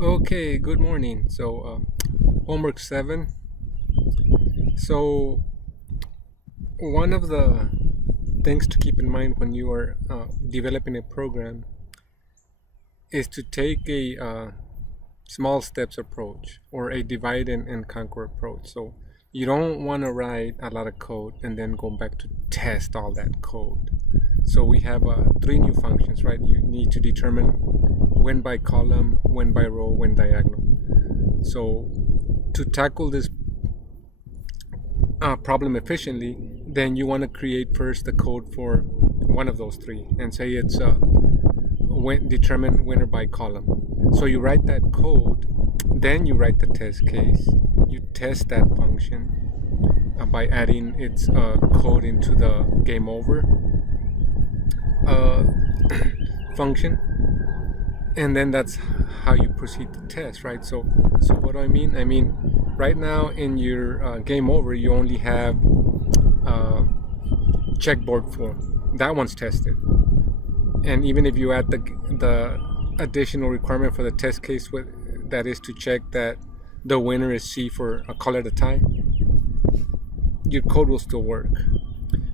Okay, good morning. Homework 7. So, one of the things to keep in mind when you are developing a program is to take a small steps approach or a divide and conquer approach. So, you don't want to write a lot of code and then go back to test all that code. So, we have three new functions, right? You need to determine when by column, when by row, when diagonal. So to tackle this problem efficiently, then you want to create first the code for one of those three and say it's determine winner by column. So you write that code, then you write the test case. You test that function by adding its code into the game over function, and then that's how you proceed to test, right? So what do I mean? I mean, right now in your game over, you only have checkboard form. That one's tested, and even if you add the additional requirement for the test case, that is to check that the winner is C for a color at a tie, your code will still work.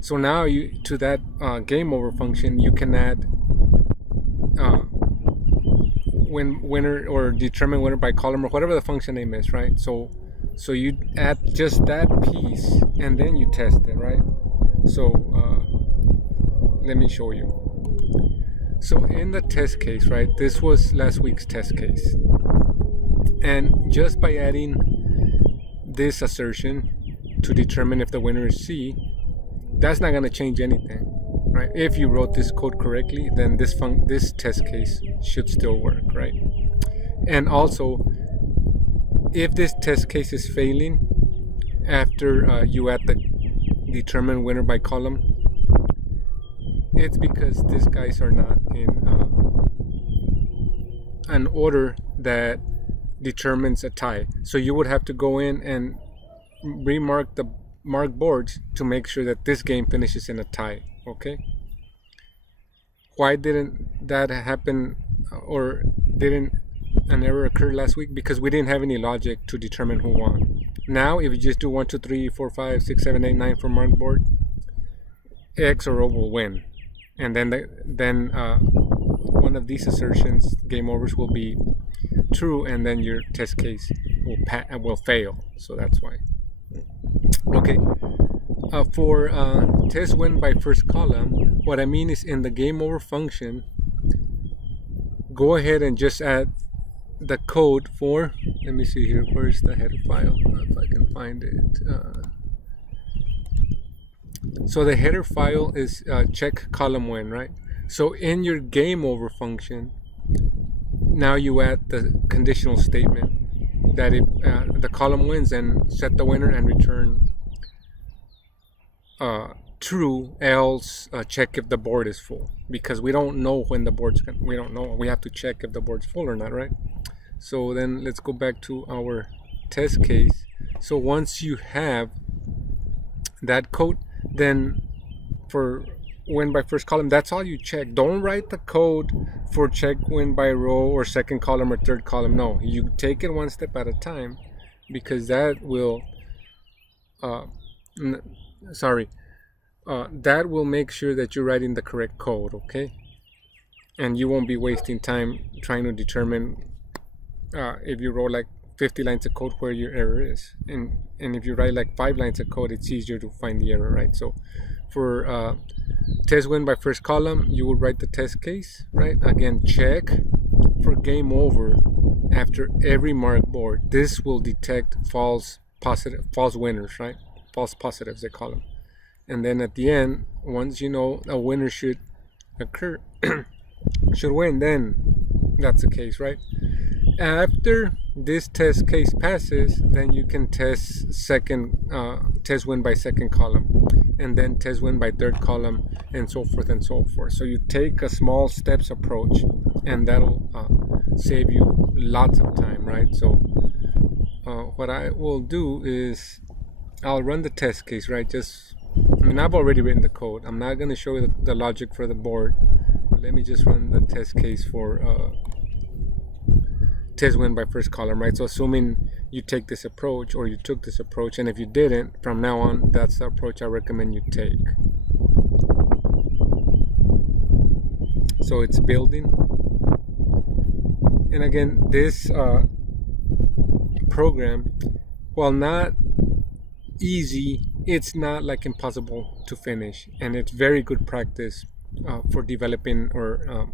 So now to that game over function, you can add when winner or determine winner by column or whatever the function name is, right? So you add just that piece and then you test it, right? So let me show you. So in the test case, right, this was last week's test case, and just by adding this assertion to determine if the winner is C, that's not going to change anything, right? If you wrote this code correctly, then this test case should still work, right? And also, if this test case is failing after you add the determine winner by column, it's because these guys are not in an order that determines a tie. So you would have to go in and remark the mark boards to make sure that this game finishes in a tie. Okay, why didn't that happen, or didn't an error occur last week? Because we didn't have any logic to determine who won. Now if you just do 1 2 3 4 5 6 7 8 9 for mark board, X or O will win, and then one of these assertions, game overs, will be true, and then your test case will fail. So that's why. Okay, for test win by first column, what I mean is in the game over function, go ahead and just add the code for, let me see here, where's the header file, if I can find it. So the header file is check column win, right? So in your game over function, now you add the conditional statement that if the column wins, and set the winner and return true, else check if the board is full, because we don't know when the board's we don't know, we have to check if the board's full or not, right? So then let's go back to our test case. So once you have that code, then for win by first column, that's all you check. Don't write the code for check win by row or second column or third column. No, you take it one step at a time, because that will that will make sure that you're writing the correct code, okay? And you won't be wasting time trying to determine if you wrote like 50 lines of code where your error is, and if you write like 5 lines of code, it's easier to find the error, right? So for test win by first column, you will write the test case, right? Again, check for game over after every mark board. This will detect false winners, right? False positives, they call them. And then at the end, once you know a winner should occur, should win, then that's the case, right? After this test case passes, then you can test win by second column, and then test win by third column, and so forth and so forth. So you take a small steps approach, and that'll save you lots of time, right? So what I will do is I'll run the test case, right? I've already written the code. I'm not going to show you the logic for the board. Let me just run the test case for test win by first column, right? So assuming you take this approach, or you took this approach, and if you didn't, from now on, that's the approach I recommend you take. So it's building. And again, this program, while not easy, it's not like impossible to finish, and it's very good practice for developing or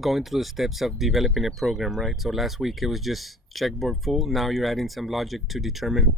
going through the steps of developing a program, right? So last week it was just checkboard full. Now you're adding some logic to determine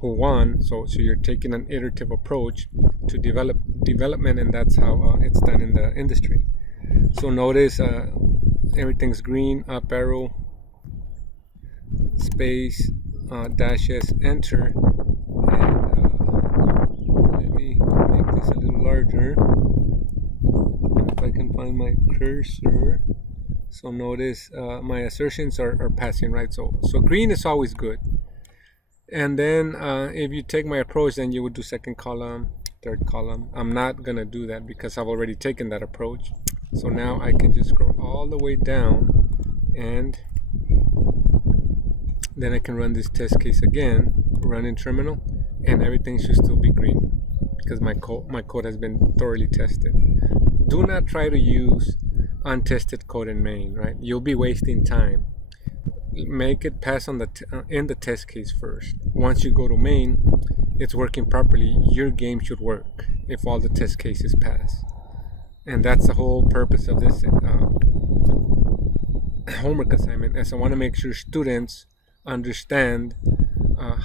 who won. So you're taking an iterative approach to development, and that's how it's done in the industry. So notice everything's green, up arrow, space, dash S, enter, and let me make this a little larger. If I can find my cursor. So notice my assertions are passing, right? So green is always good. And then if you take my approach, then you would do second column, third column. I'm not gonna do that because I've already taken that approach. So now I can just scroll all the way down, and then I can run this test case again, run in terminal, and everything should still be green because my code has been thoroughly tested. Do not try to use untested code in Maine, right? You'll be wasting time. Make it pass on in the test case first. Once you go to Maine, it's working properly. Your game should work if all the test cases pass. And that's the whole purpose of this homework assignment, as I want to make sure students understand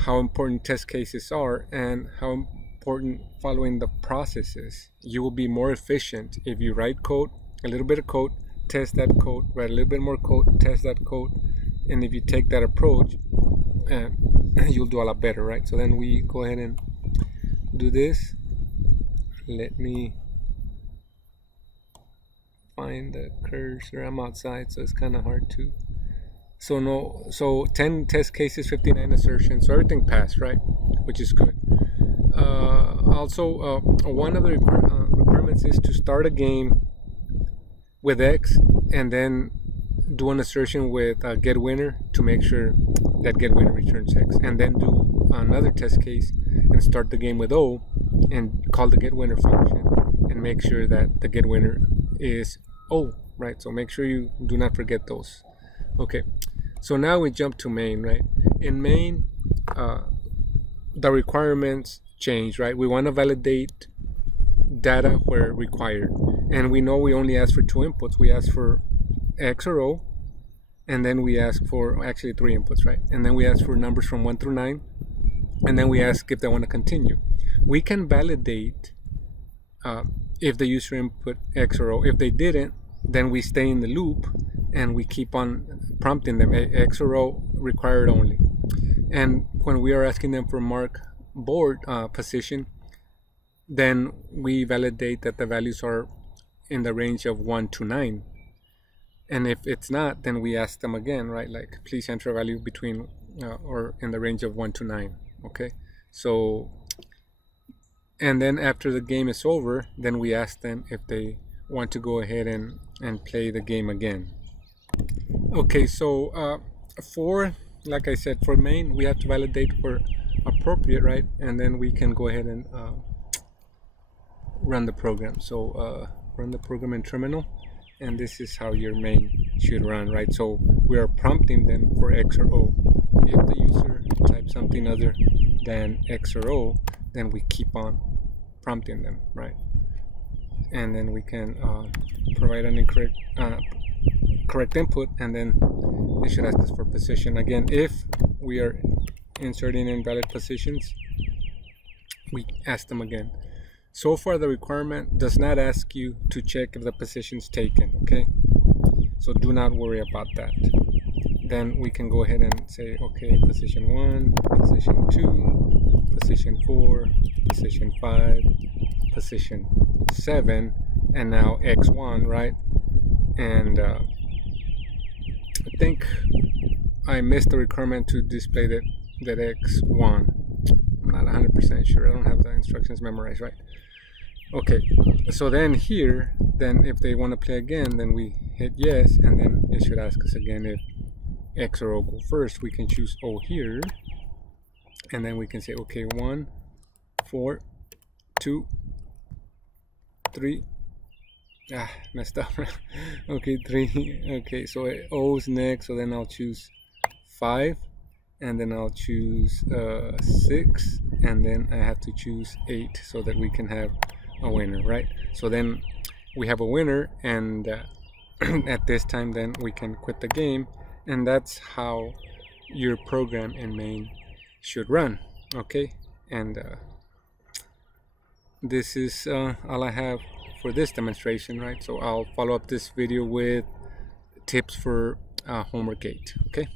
how important test cases are and how important following the process is. You will be more efficient if you write code, a little bit of code, test that code, write a little bit more code, test that code, and if you take that approach, you'll do a lot better, right? So then we go ahead and do this. Let me find the cursor. I'm outside, so it's kind of hard to. So 10 test cases, 59 assertions, so everything passed, right? Which is good. Also, one of the requirements is to start a game with X and then do an assertion with get winner to make sure that get winner returns X, and then do another test case and start the game with O and call the get winner function and make sure that the get winner is O, right? So make sure you do not forget those. Okay, so now we jump to Maine, right? In Maine, the requirements change, right? We want to validate data where required, and we know we only ask for 2 inputs. We ask for X or O, and then we ask for actually 3 inputs, right? And then we ask for numbers from 1 through 9, and then we ask if they want to continue. We can validate if the user input X or O. If they didn't, then we stay in the loop and we keep on prompting them X or O required only. And when we are asking them for mark board position, then we validate that the values are in the range of 1 to 9. And if it's not, then we ask them again, right? Like, please enter a value between or in the range of 1 to 9. Okay, so, and then after the game is over, then we ask them if they want to go ahead and play the game again. Okay, so like I said, for Maine, we have to validate for appropriate, right? And then we can go ahead and run the program. So run the program in terminal, and this is how your Maine should run, right? So we are prompting them for X or O. If the user types something other than X or O, then we keep on prompting them, right? And then we can provide an correct input, and then it should ask us for position. Again, if we are inserting invalid positions, we ask them again. So far, the requirement does not ask you to check if the position's taken, okay? So do not worry about that. Then we can go ahead and say, okay, position 1, position 2, position 4, position 5, position 7, and now X1, right? And I think I missed the requirement to display that X1. I'm not 100% sure. I don't have the instructions memorized, right? Okay, so then here, then if they want to play again, then we hit yes, and then it should ask us again if X or O go first. We can choose O here, and then we can say, okay, 1, 4, 2, 3. Messed up. Okay, 3. Okay, so O's next, so then I'll choose 5, and then I'll choose 6, and then I have to choose 8 so that we can have a winner, right? So then we have a winner, and at this time then we can quit the game, and that's how your program in Maine should run. Okay, and this is all I have for this demonstration, right? So I'll follow up this video with tips for homework 8. Okay.